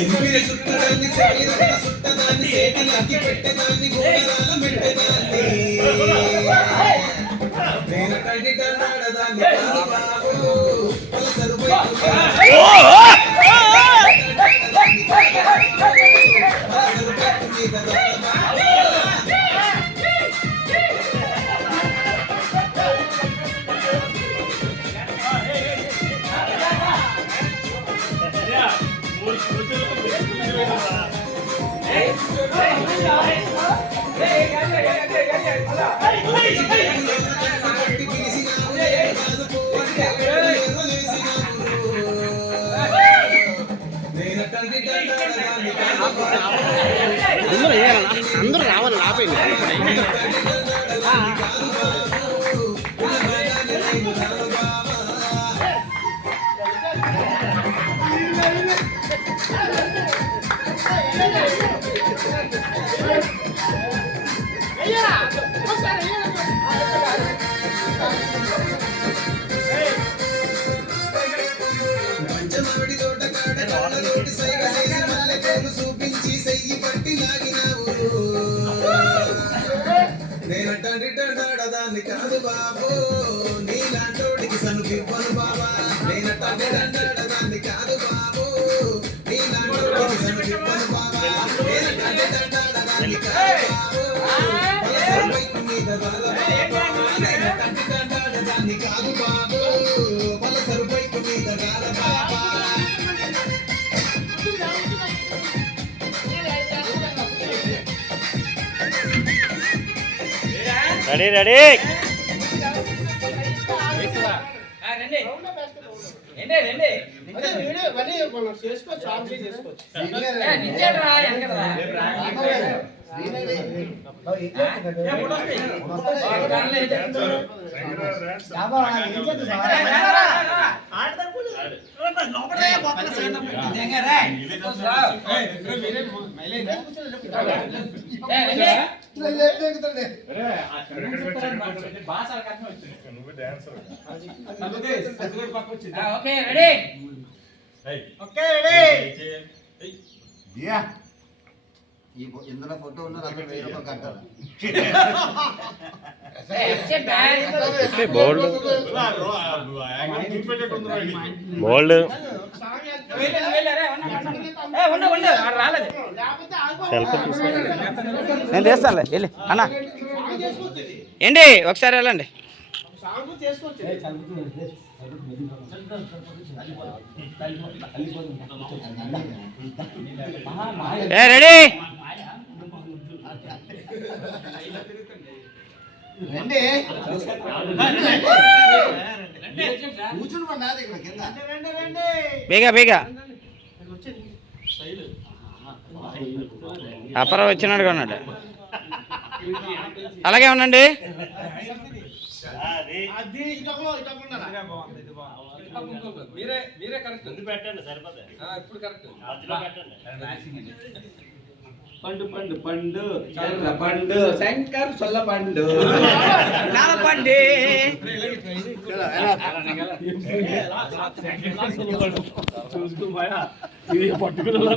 సింపిరి చుట్టదాన్ని శరీరం చుట్టదాన్ని సేటి అక్కి పెట్టేదాన్ని గోడరాల మెట్టేదాన్ని నేను కంటి కన్నాడదాన్ని కాదు బాబు పలసరు అందరూ రావాలి ఆపేయండి పంచమావిడి తోట కాడ తోటి సైగ చేసి మల్లెపూలు చూపించి సెయ్యి పట్టి లాగినావు నేనటాడదాన్ని కాదు బాబు నీలాంటోడికి సనుకివ్వను బాబా నేనటాడదాన్ని కాదు బాబు నీలాంటోడికి సనుకివ్వను బాబా నేనటాడదాన్ని కాదు బాబు మీద నేనటాడదాన్ని కాదు బాబు పలసరు బైకు మీద గాల బాబా రెడీ రెడీ ఇందులో ఫోటో ఉన్న 1000 రూపాయలు కట్టాలి బోల్డ్ బోల్డ్ నేను చేస్తానులే వెళ్ళి అన్న ఏంటి ఒకసారి వెళ్ళండి రెడీ బేగా బేగా అప్పర వచ్చినాడుగా ఉన్నాడు అలాగే ఉండండి పండు పండు పండు చల్ల పండు శంకర్ చల్ల పండు పండు చూసుకో పట్టుకున్న